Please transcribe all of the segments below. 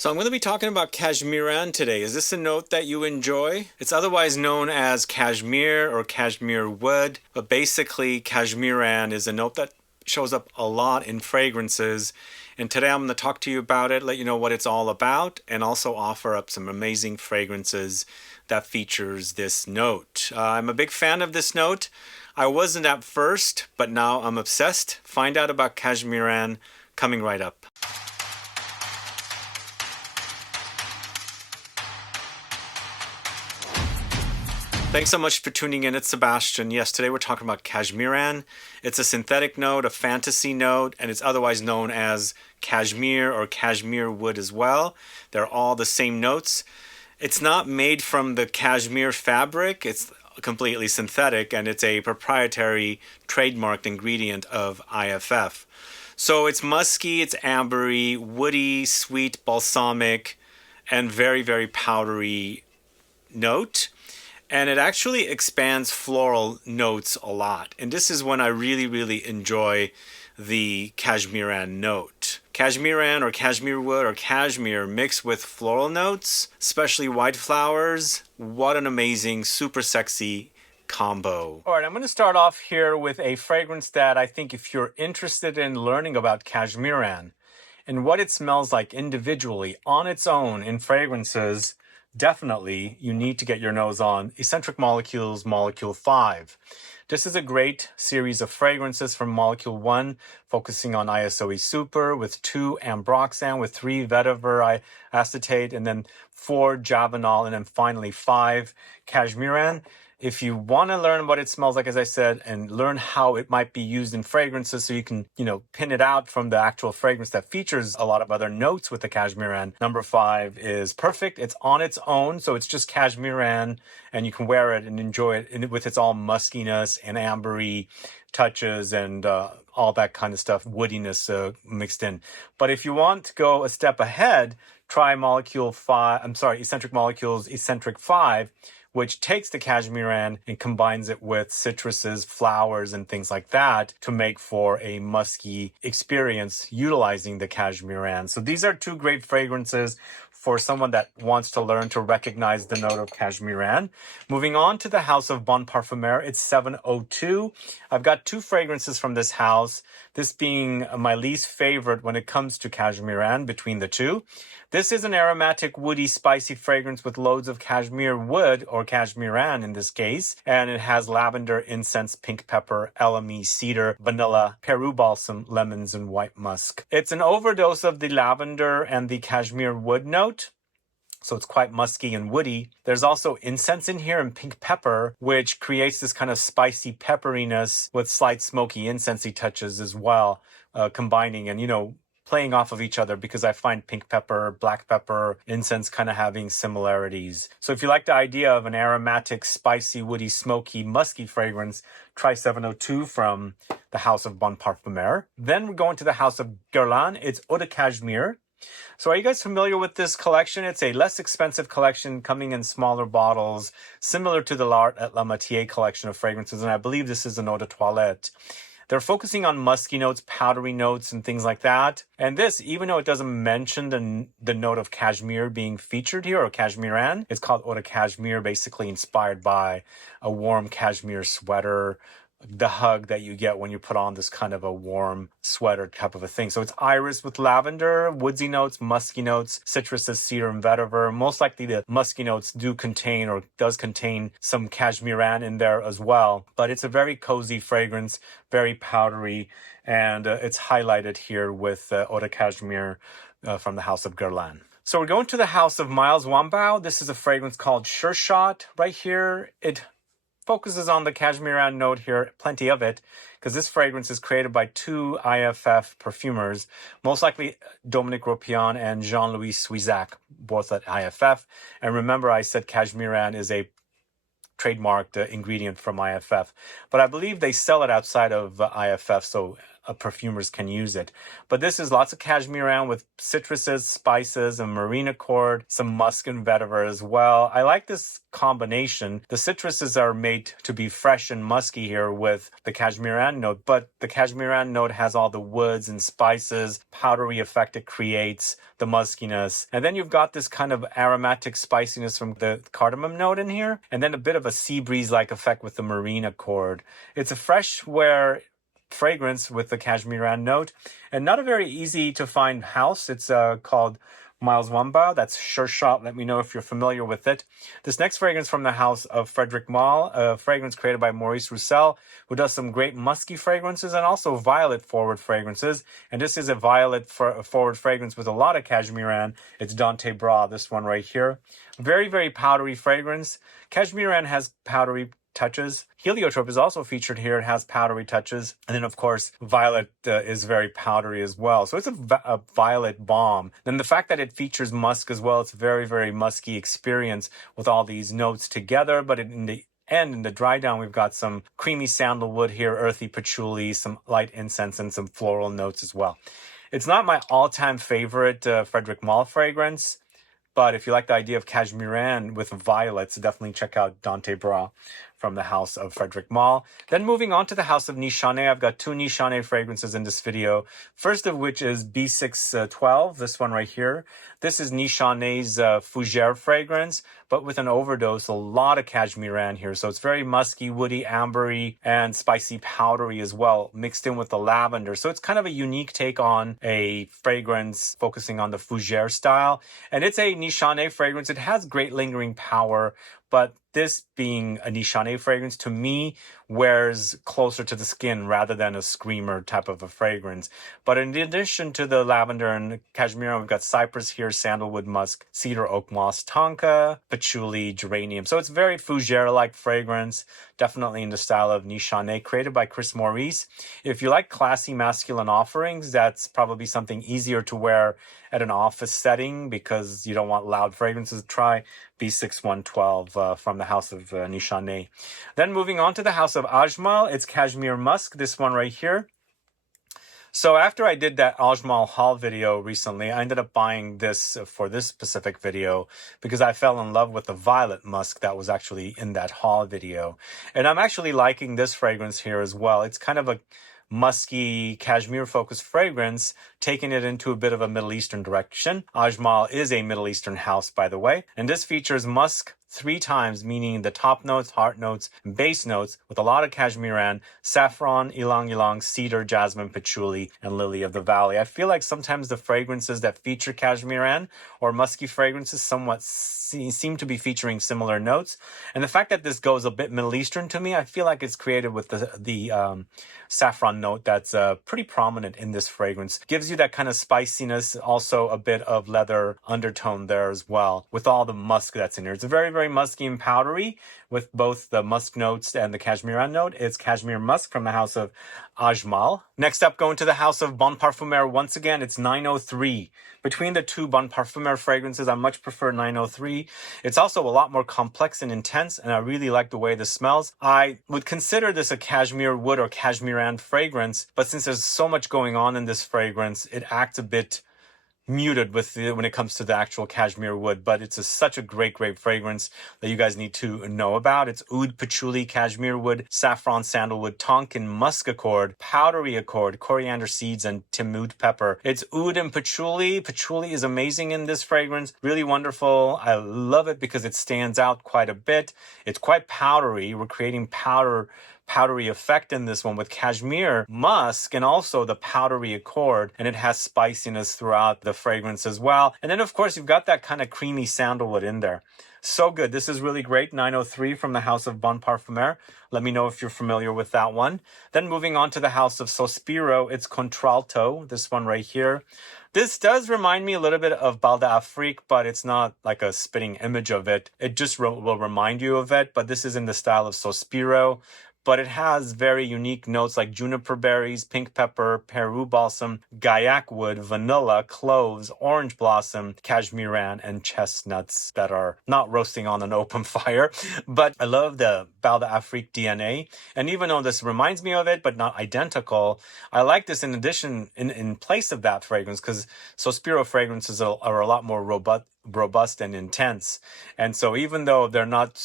So I'm going to be talking about Cashmeran today. Is this a note that you enjoy? It's otherwise known as cashmere or cashmere wood, but basically Cashmeran is a note that shows up a lot in fragrances. And today I'm going to talk to you about it, let you know what it's all about, and also offer up some amazing fragrances that features this note. I'm a big fan of this note. I wasn't at first, but now I'm obsessed. Find out about Cashmeran coming right up. Thanks so much for tuning in. It's Sebastian. Yes, today we're talking about Cashmeran. It's a synthetic note, a fantasy note, and it's otherwise known as cashmere or cashmere wood as well. They're all the same notes. It's not made from the cashmere fabric. It's completely synthetic, and it's a proprietary trademarked ingredient of IFF. So it's musky, it's ambery, woody, sweet, balsamic, and very, very powdery note. And it actually expands floral notes a lot. And this is when I really enjoy the Cashmeran note. Cashmeran or cashmere wood or cashmere mixed with floral notes, especially white flowers. What an amazing, super sexy combo. All right, I'm going to start off here with a fragrance that I think if you're interested in learning about Cashmeran and what it smells like individually on its own in fragrances, definitely you need to get your nose on Eccentric Molecules Molecule 5. This is a great series of fragrances from Molecule 1, focusing on ISOE Super, with 2 ambroxan, with 3 vetiver acetate, and then 4 javanol, and then finally 5 Cashmeran. If you want to learn what it smells like, as I said, and learn how it might be used in fragrances so you can, pin it out from the actual fragrance that features a lot of other notes with the Cashmeran, number 5 is perfect. It's on its own, so it's just Cashmeran, and you can wear it and enjoy it with its all muskiness and ambery touches and all that kind of stuff, woodiness mixed in. But if you want to go a step ahead, try Eccentric Molecules Eccentric 5, which takes the Cashmeran and combines it with citruses, flowers, and things like that to make for a musky experience utilizing the Cashmeran. So these are 2 great fragrances for someone that wants to learn to recognize the note of Cashmeran. Moving on to the house of Bon Parfumeur, it's 702. I've got 2 fragrances from this house, this being my least favorite when it comes to Cashmeran between the 2. This is an aromatic, woody, spicy fragrance with loads of cashmere wood, or Cashmeran in this case, and it has lavender, incense, pink pepper, elemi, cedar, vanilla, Peru balsam, lemons, and white musk. It's an overdose of the lavender and the cashmere wood note, so it's quite musky and woody. There's also incense in here and pink pepper, which creates this kind of spicy pepperiness with slight smoky incensey touches as well, combining and, playing off of each other, because I find pink pepper, black pepper, incense kind of having similarities. So if you like the idea of an aromatic, spicy, woody, smoky, musky fragrance, try 702 from the house of Bon Parfumeur. Then we're going to the house of GUERLAIN. It's Eau de Cashmere. So are you guys familiar with this collection? It's a less expensive collection coming in smaller bottles, similar to the L'Art et La Matière collection of fragrances, and I believe this is an eau de toilette. They're focusing on musky notes, powdery notes, and things like that. And this, even though it doesn't mention the note of cashmere being featured here, or Cashmeran, it's called Eau de Cashmere, basically inspired by a warm cashmere sweater, the hug that you get when you put on this kind of a warm sweater type of a thing. So it's iris with lavender, woodsy notes, musky notes, citruses, cedar, and vetiver. Most likely the musky notes does contain some Cashmeran in there as well. But it's a very cozy fragrance, very powdery, and it's highlighted here with Eau de Cashmere from the house of GUERLAIN. So we're going to the house of Miles WAMBAUGH. This is a fragrance called Sure Shot. Right here, it focuses on the Cashmeran note here, plenty of it, because this fragrance is created by 2 IFF perfumers, most likely Dominique Ropion and Jean-Louis Suizac, both at IFF. And remember, I said Cashmeran is a trademarked ingredient from IFF, but I believe they sell it outside of IFF, so perfumers can use it. But this is lots of Cashmeran with citruses, spices, and marine accord, some musk and vetiver as well. I like this combination. The citruses are made to be fresh and musky here with the Cashmeran note, but the Cashmeran note has all the woods and spices, powdery effect it creates, the muskiness. And then you've got this kind of aromatic spiciness from the cardamom note in here, and then a bit of a sea breeze-like effect with the marine accord. It's a fresh wear fragrance with the Cashmeran note, and not a very easy to find house. It's called WAMBAUGH. That's Sure Shot. Let me know if you're familiar with it. This next fragrance from the house of FREDERIC MALLE, a fragrance created by Maurice Roussel, who does some great musky fragrances and also violet forward fragrances. And this is a violet forward fragrance with a lot of Cashmeran. It's Dante Bra, this one right here. Very, very powdery fragrance. Cashmeran has powdery touches. Heliotrope is also featured here. It has powdery touches. And then, of course, violet is very powdery as well. So it's a violet bomb. Then the fact that it features musk as well, it's a very, very musky experience with all these notes together. But in the end, in the dry down, we've got some creamy sandalwood here, earthy patchouli, some light incense, and some floral notes as well. It's not my all-time favorite FREDERIC MALLE fragrance, but if you like the idea of Cashmeran with violets, definitely check out Dante Bra from the house of FREDERIC MALLE. Then moving on to the house of NISHANE, I've got two NISHANE fragrances in this video. First of which is B612, this one right here. This is NISHANE's Fougere fragrance, but with an overdose, a lot of Cashmeran here. So it's very musky, woody, ambery, and spicy powdery as well, mixed in with the lavender. So it's kind of a unique take on a fragrance focusing on the Fougere style. And it's a NISHANE fragrance. It has great lingering power, but this being a NISHANE fragrance, to me, wears closer to the skin rather than a screamer type of a fragrance. But in addition to the lavender and Cashmere, we've got cypress here, sandalwood, musk, cedar, oak moss, tonka, patchouli, geranium. So it's very Fougere-like fragrance, definitely in the style of NISHANE, created by Chris Maurice. If you like classy masculine offerings, that's probably something easier to wear at an office setting because you don't want loud fragrances. Try B6112 from the house of NISHANE. Then moving on to the house of AJMAL, it's Cashmere Musk, this one right here. So after I did that AJMAL haul video recently, I ended up buying this for this specific video because I fell in love with the violet musk that was actually in that haul video. And I'm actually liking this fragrance here as well. It's kind of a musky, cashmere-focused fragrance, taking it into a bit of a Middle Eastern direction. AJMAL is a Middle Eastern house, by the way. And this features musk 3 times, meaning the top notes, heart notes, and base notes, with a lot of Cashmeran, saffron, ylang, cedar, jasmine, patchouli, and lily of the valley. I feel like sometimes the fragrances that feature Cashmeran or musky fragrances somewhat seem to be featuring similar notes. And the fact that this goes a bit Middle Eastern to me, I feel like it's created with the saffron note that's pretty prominent in this fragrance. Gives you that kind of spiciness, also a bit of leather undertone there as well, with all the musk that's in here. It's a very, very musky and powdery with both the musk notes and the Cashmeran note. It's Cashmere Musk from the house of AJMAL. Next up, going to the house of Bon Parfumeur. Once again, it's 903. Between the two Bon Parfumeur fragrances, I much prefer 903. It's also a lot more complex and intense, and I really like the way this smells. I would consider this a cashmere wood or Cashmeran fragrance, but since there's so much going on in this fragrance, it acts a bit muted when it comes to the actual cashmere wood, but it's such a great fragrance that you guys need to know about. It's oud, patchouli, cashmere wood, saffron, sandalwood, tonkin, musk accord, powdery accord, coriander seeds, and timut pepper. It's oud and patchouli. Patchouli is amazing in this fragrance, really wonderful. I love it because it stands out quite a bit. It's quite powdery. We're creating powdery effect in this one with cashmere, musk, and also the powdery accord, and it has spiciness throughout the fragrance as well. And then of course you've got that kind of creamy sandalwood in there. So good. This is really great. 903 from the house of Bon Parfumeur. Let me know if you're familiar with that one. Then moving on to the house of Sospiro, it's Contralto, this one right here. This does remind me a little bit of Bal d'Afrique, but it's not like a spitting image of it. It just will remind you of it, but this is in the style of Sospiro. but it has very unique notes like juniper berries, pink pepper, Peru balsam, Guaiac wood, vanilla, cloves, orange blossom, cashmeran, and chestnuts that are not roasting on an open fire. But I love the Bal d'Afrique DNA. And even though this reminds me of it, but not identical, I like this in addition, in place of that fragrance, because SOSPIRO fragrances are a lot more robust and intense. And so even though they're not,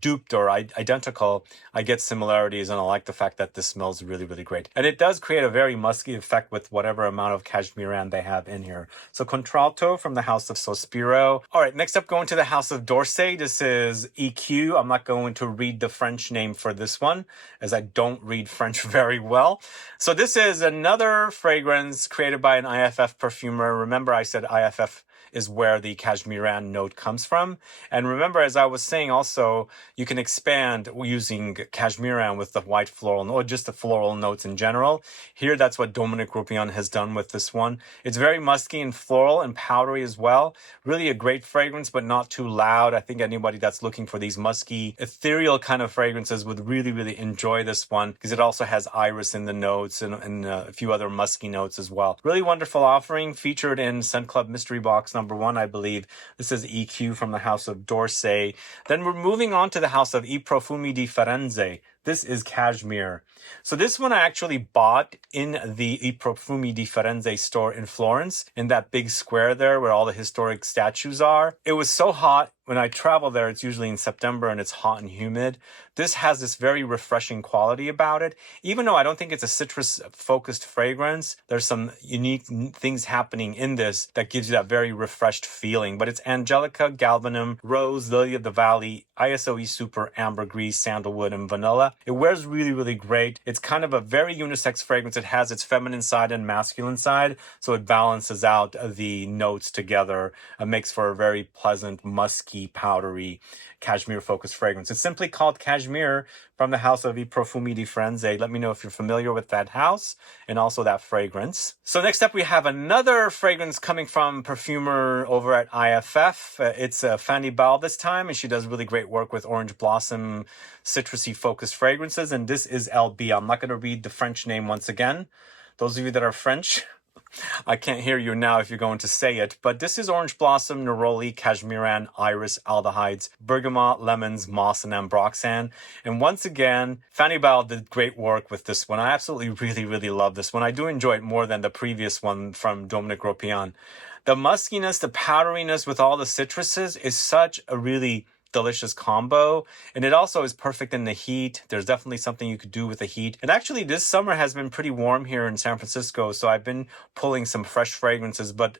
duped or identical, I get similarities, and I like the fact that this smells really, really great. And it does create a very musky effect with whatever amount of cashmeran they have in here. So Contralto from the house of SOSPIRO. All right, next up, going to the house of d'Orsay. This is EQ. I'm not going to read the French name for this one, as I don't read French very well. So this is another fragrance created by an IFF perfumer. Remember, I said IFF is where the cashmeran note comes from. And remember, as I was saying also, you can expand using cashmeran with the white floral or just the floral notes in general. Here, that's what Dominique Ropion has done with this one. It's very musky and floral and powdery as well. Really a great fragrance, but not too loud. I think anybody that's looking for these musky, ethereal kind of fragrances would really, really enjoy this one, because it also has iris in the notes and a few other musky notes as well. Really wonderful offering, featured in Scent Club Mystery Box number 1, I believe. This is EQ from the house of d'Orsay. Then we're moving on to the house of I Profumi di Firenze. This is Cashmere. So this one I actually bought in the I Profumi di Firenze store in Florence, in that big square there where all the historic statues are. It was so hot. When I travel there, it's usually in September and it's hot and humid. This has this very refreshing quality about it. Even though I don't think it's a citrus-focused fragrance, there's some unique things happening in this that gives you that very refreshed feeling. But it's Angelica, Galbanum, Rose, Lily of the Valley, ISOE Super, Ambergris, Sandalwood, and Vanilla. It wears really, really great. It's kind of a very unisex fragrance. It has its feminine side and masculine side, so it balances out the notes together. It makes for a very pleasant, musky, powdery, cashmere-focused fragrance. It's simply called Cashmere from the house of I Profumi di Firenze. Let me know if you're familiar with that house and also that fragrance. So next up, we have another fragrance coming from perfumer over at IFF. It's Fanny Bal this time, and she does really great work with orange blossom, citrusy-focused fragrances, and this is LB. I'm not going to read the French name once again. Those of you that are French, I can't hear you now if you're going to say it, but this is orange blossom, neroli, cashmeran, iris, aldehydes, bergamot, lemons, moss, and ambroxan. And once again, Fanny Bal did great work with this one. I absolutely really, really love this one. I do enjoy it more than the previous one from Dominique Ropion. The muskiness, the powderiness with all the citruses is such a really delicious combo, and it also is perfect in the heat. There's definitely something you could do with the heat. And actually, this summer has been pretty warm here in San Francisco, so I've been pulling some fresh fragrances, but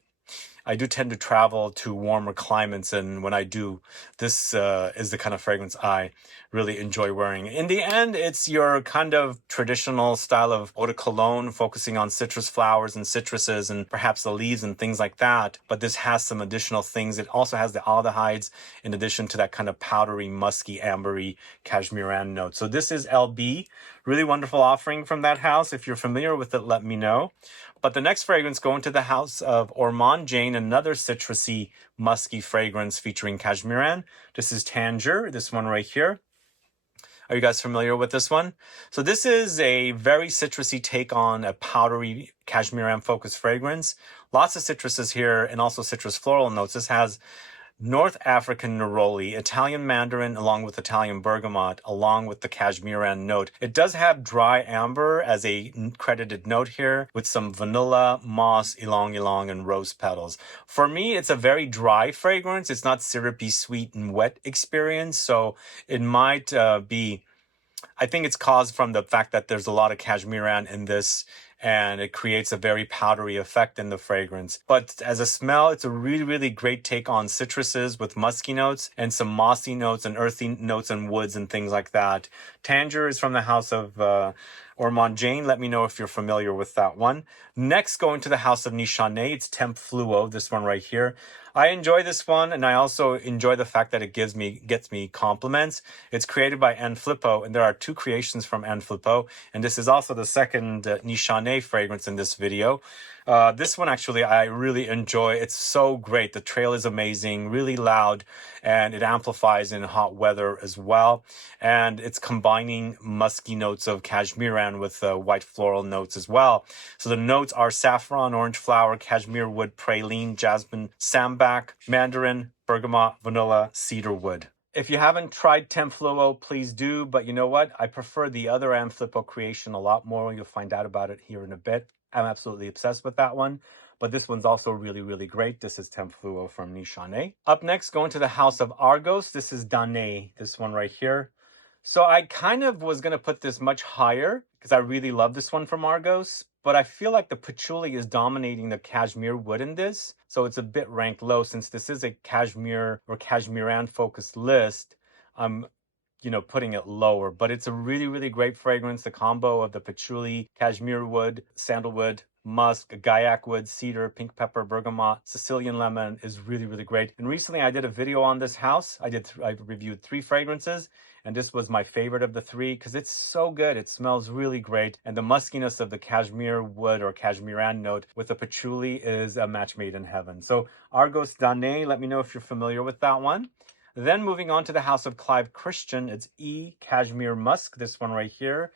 I do tend to travel to warmer climates, and when I do, this is the kind of fragrance I really enjoy wearing. In the end, it's your kind of traditional style of eau de cologne, focusing on citrus flowers and citruses and perhaps the leaves and things like that, but this has some additional things. It also has the aldehydes in addition to that kind of powdery, musky, ambery cashmeran note. So this is LB. Really wonderful offering from that house. If you're familiar with it, let me know. But the next fragrance, going to the house of Ormond Jane, another citrusy, musky fragrance featuring cashmeran. This is Tanger, this one right here. Are you guys familiar with this one? So this is a very citrusy take on a powdery cashmeran-focused fragrance. Lots of citruses here and also citrus floral notes. This has North African neroli, Italian mandarin, along with Italian bergamot, along with the cashmeran note. It does have dry amber as a credited note here, with some vanilla, moss, ylang ylang, and rose petals. For me, it's a very dry fragrance. It's not syrupy, sweet, and wet experience, so it might be... I think it's caused from the fact that there's a lot of cashmeran in this, and it creates a very powdery effect in the fragrance. But as a smell, it's a really, really great take on citruses with musky notes and some mossy notes and earthy notes and woods and things like that. Tanger is from the house of Ormond Jane. Let me know if you're familiar with that one. Next, going to the house of NISHANE, it's Temp Fluo, this one right here. I enjoy this one, and I also enjoy the fact that it gets me compliments. It's created by Anne Flippo, and there are 2 creations from Anne Flippo, and this is also the second NISHANE fragrance in this video. This one actually I really enjoy. It's so great. The trail is amazing, really loud, and it amplifies in hot weather as well. And it's combining musky notes of Cashmeran with white floral notes as well. So the notes are saffron, orange flower, cashmere wood, praline, jasmine, sambac, mandarin, bergamot, vanilla, cedar wood. If you haven't tried Temfluo, please do. But you know what? I prefer the other Amflippo creation a lot more. You'll find out about it here in a bit. I'm absolutely obsessed with that one. But this one's also really, really great. This is Temfluo from NISHANE. Up next, going to the House of Argos. This is Danae, this one right here. So I kind of was going to put this much higher because I really love this one from Argos. But I feel like the patchouli is dominating the cashmere wood in this. So it's a bit ranked low since this is a cashmere or cashmeran focused list. I'm putting it lower, but it's a really, really great fragrance. The combo of the patchouli, cashmere wood, sandalwood, musk, guaiac wood, cedar, pink pepper, bergamot, Sicilian lemon is really, really great. And recently I did a video on this house. I reviewed 3 fragrances, and this was my favorite of the 3 because it's so good. It smells really great. And the muskiness of the cashmere wood or cashmeran note with the patchouli is a match made in heaven. So Argos Danae, let me know if you're familiar with that one. Then moving on to the House of Clive Christian, it's E Cashmere Musk, this one right here.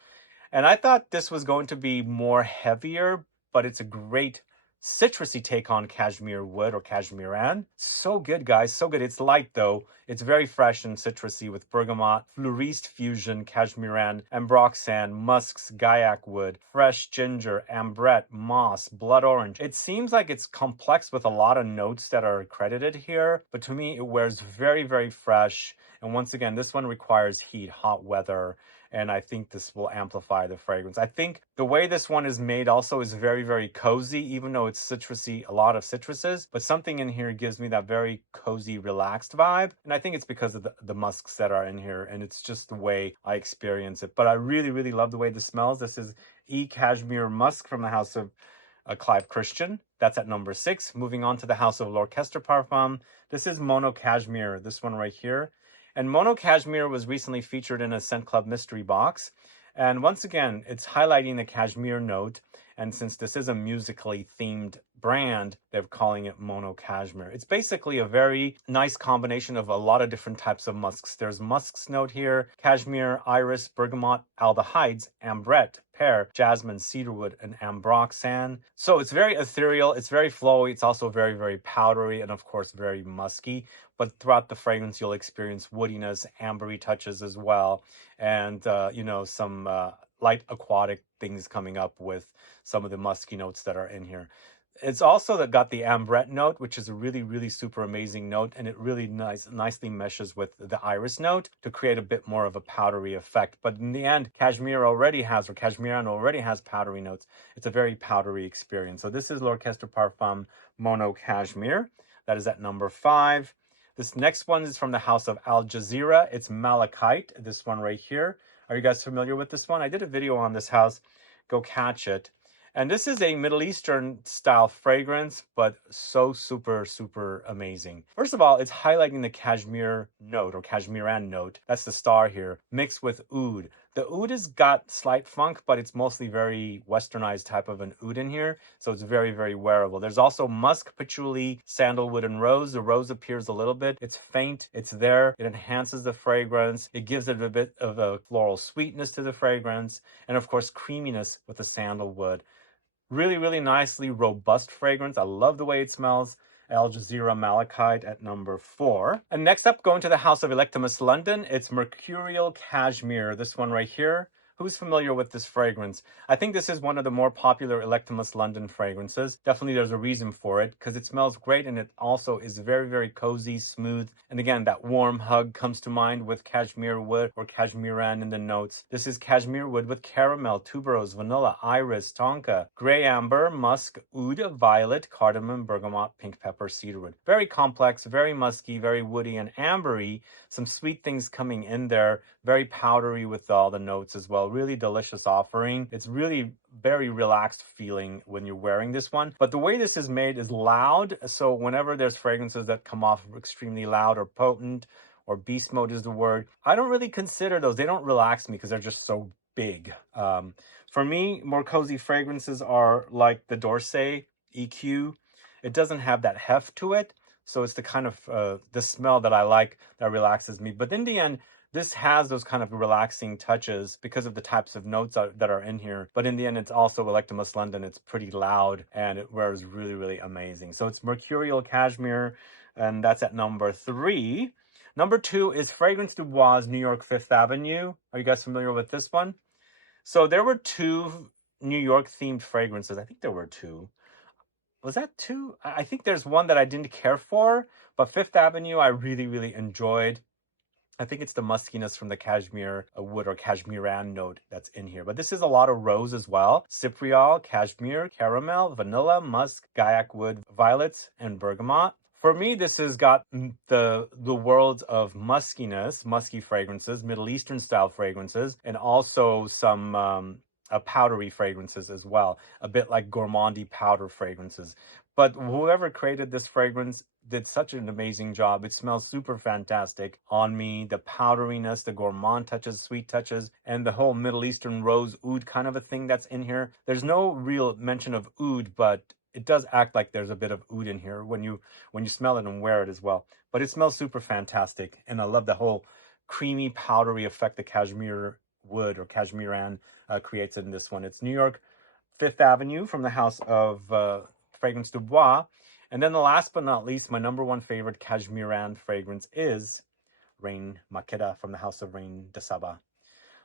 And I thought this was going to be more heavier, but it's a great citrusy take on cashmere wood or cashmeran. So good, guys, so good. It's light though. It's very fresh and citrusy with bergamot, fleuriste fusion, cashmeran, ambroxan, musks, guaiac wood, fresh ginger, ambrette, moss, blood orange. It seems like it's complex with a lot of notes that are credited here, but to me it wears very, very fresh. And once again, this one requires heat, hot weather, and I think this will amplify the fragrance. I think the way this one is made also is very, very cozy, even though it's citrusy, a lot of citruses, but something in here gives me that very cozy, relaxed vibe. And I think it's because of the musks that are in here, and it's just the way I experience it. But I really, really love the way this smells. This is E Cashmere Musk from the House of Clive Christian. That's at number 6. Moving on to the House of L'Orchestre Parfum. This is Mono Cashmere, this one right here. And Mono Cashmere was recently featured in a Scent Club mystery box. And once again, it's highlighting the cashmere note. And since this is a musically themed brand, they're calling it Mono Cashmere. It's basically a very nice combination of a lot of different types of musks. There's musk's note here, cashmere, iris, bergamot, aldehydes, ambrette, pear, jasmine, cedarwood, and ambroxan. So it's very ethereal, it's very flowy, it's also very, very powdery, and of course very musky. But throughout the fragrance, you'll experience woodiness, ambery touches as well, and some light aquatic things coming up with some of the musky notes that are in here. It's also got the ambrette note, which is a really, really super amazing note, and it really nicely meshes with the iris note to create a bit more of a powdery effect. But in the end, Cashmeran already has powdery notes. It's a very powdery experience. So this is L'Orchestre Parfum Mono Cashmere. That is at number 5. This next one is from the House of Al Jazeera. It's Malachite, this one right here. Are you guys familiar with this one? I did a video on this house. Go catch it. And this is a Middle Eastern style fragrance, but so super, super amazing. First of all, it's highlighting the cashmere note or cashmeran note. That's the star here, mixed with oud. The oud has got slight funk, but it's mostly very westernized type of an oud in here. So it's very, very wearable. There's also musk, patchouli, sandalwood, and rose. The rose appears a little bit. It's faint. It's there. It enhances the fragrance. It gives it a bit of a floral sweetness to the fragrance. And of course, creaminess with the sandalwood. Really, really nicely robust fragrance. I love the way it smells. Al Jazeera Malachite at number 4. And next up, going to the House of Electimus London, it's Mercurial Cashmere, this one right here. Who's familiar with this fragrance? I think this is one of the more popular Electimus London fragrances. Definitely there's a reason for it because it smells great and it also is very, very cozy, smooth. And again, that warm hug comes to mind with cashmere wood or cashmeran in the notes. This is cashmere wood with caramel, tuberose, vanilla, iris, tonka, gray amber, musk, oud, violet, cardamom, bergamot, pink pepper, cedarwood. Very complex, very musky, very woody and ambery. Some sweet things coming in there. Very powdery with all the notes as well. Really delicious offering. It's really very relaxed feeling when you're wearing this one. But the way this is made is loud. So whenever there's fragrances that come off extremely loud or potent, or beast mode is the word, I don't really consider those. They don't relax me because they're just so big. For me, more cozy fragrances are like the D'Orsay EQ. It doesn't have that heft to it. So it's the kind of the smell that I like that relaxes me. But in the end, this has those kind of relaxing touches because of the types of notes that are in here. But in the end, it's also Electromus London. It's pretty loud and it wears really, really amazing. So it's Mercurial Cashmere, and that's at number 3. Number 2 is Fragrance Du Bois New York 5th Avenue. Are you guys familiar with this one? So there were 2 New York themed fragrances. I think there were 2. Was that 2? I think there's one that I didn't care for, but Fifth Avenue I really, really enjoyed. I think it's the muskiness from the cashmere wood or cashmeran note that's in here. But this is a lot of rose as well. Cypriol, cashmere, caramel, vanilla, musk, guaiac wood, violets, and bergamot. For me, this has got the worlds of muskiness, musky fragrances, Middle Eastern style fragrances, and also some powdery fragrances as well. A bit like gourmandy powder fragrances. But whoever created this fragrance did such an amazing job. It smells super fantastic on me. The powderiness, the gourmand touches, sweet touches, and the whole Middle Eastern rose oud kind of a thing that's in here. There's no real mention of oud, but it does act like there's a bit of oud in here when you smell it and wear it as well. But it smells super fantastic, and I love the whole creamy, powdery effect the cashmere wood or cashmeran creates in this one. It's New York 5th Avenue from the house of Fragrance Du Bois. And then the last but not least, my number 1 favorite cashmeran fragrance is Reine Makeda from the house of Reine de Saba.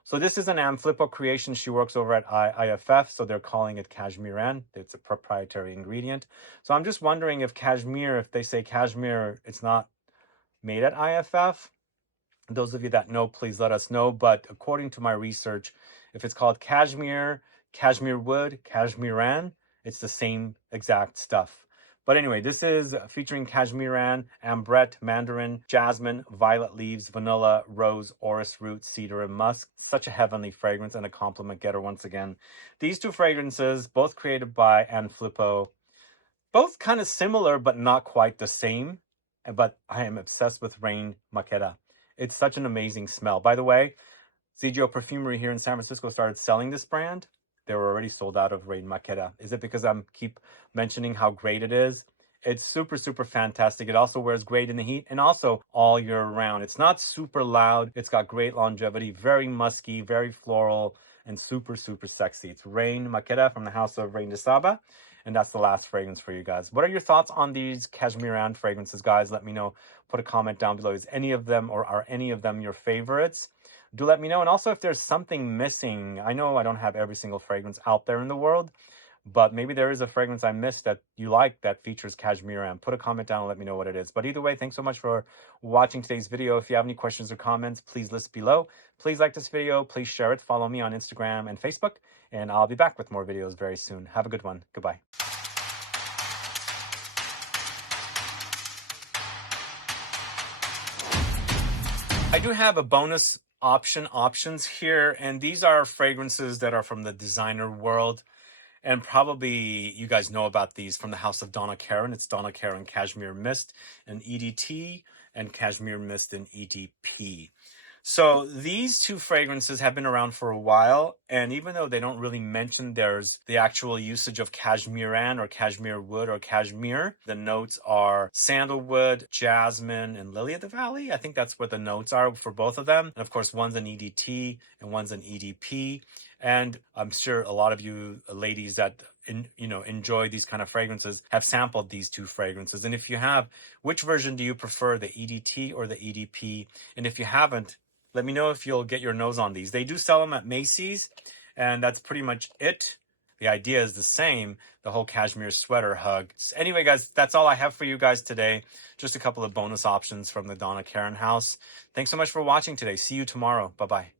So this is an Amflippo creation. She works over at IFF, so they're calling it Cashmeran. It's a proprietary ingredient. So I'm just wondering if cashmere, if they say cashmere, it's not made at IFF. Those of you that know, please let us know. But according to my research, if it's called cashmere, cashmere wood, cashmeran, it's the same exact stuff. But anyway, this is featuring cashmeran, ambrette, mandarin, jasmine, violet leaves, vanilla, rose, orris root, cedar, and musk. Such a heavenly fragrance and a compliment getter once again. These 2 fragrances, both created by Amflippo, both kind of similar but not quite the same. But I am obsessed with Reine Makeda. It's such an amazing smell. By the way, CGO Perfumery here in San Francisco started selling this brand. They were already sold out of Reine Makeda. Is it because I'm keep mentioning how great it is? It's super, super fantastic. It also wears great in the heat and also all year round. It's not super loud. It's got great longevity, very musky, very floral, and super, super sexy. It's Reine Makeda from the house of Reine de Saba. And that's the last fragrance for you guys. What are your thoughts on these cashmeran fragrances, guys? Let me know. Put a comment down below. Is any of them or are any of them your favorites? Do let me know. And also if there's something missing. I know I don't have every single fragrance out there in the world, but maybe there is a fragrance I missed that you like that features cashmeran. Put a comment down and let me know what it is. But either way, thanks so much for watching today's video. If you have any questions or comments, please list below. Please like this video. Please share it. Follow me on Instagram and Facebook. And I'll be back with more videos very soon. Have a good one. Goodbye. I do have a bonus options here, and these are fragrances that are from the designer world, and probably you guys know about these from the house of Donna Karan. It's Donna Karan Cashmere Mist and EDT and Cashmere Mist and EDP. So these 2 fragrances have been around for a while, and even though they don't really mention there's the actual usage of cashmeran or cashmere wood or cashmere, the notes are sandalwood, jasmine, and lily of the valley. I think that's what the notes are for both of them. And of course, one's an EDT and one's an EDP. And I'm sure a lot of you ladies that enjoy these kind of fragrances have sampled these 2 fragrances. And if you have, which version do you prefer, the EDT or the EDP? And if you haven't, let me know if you'll get your nose on these. They do sell them at Macy's, and that's pretty much it. The idea is the same, the whole cashmere sweater hug. So anyway, guys, that's all I have for you guys today. Just a couple of bonus options from the Donna Karan house. Thanks so much for watching today. See you tomorrow. Bye-bye.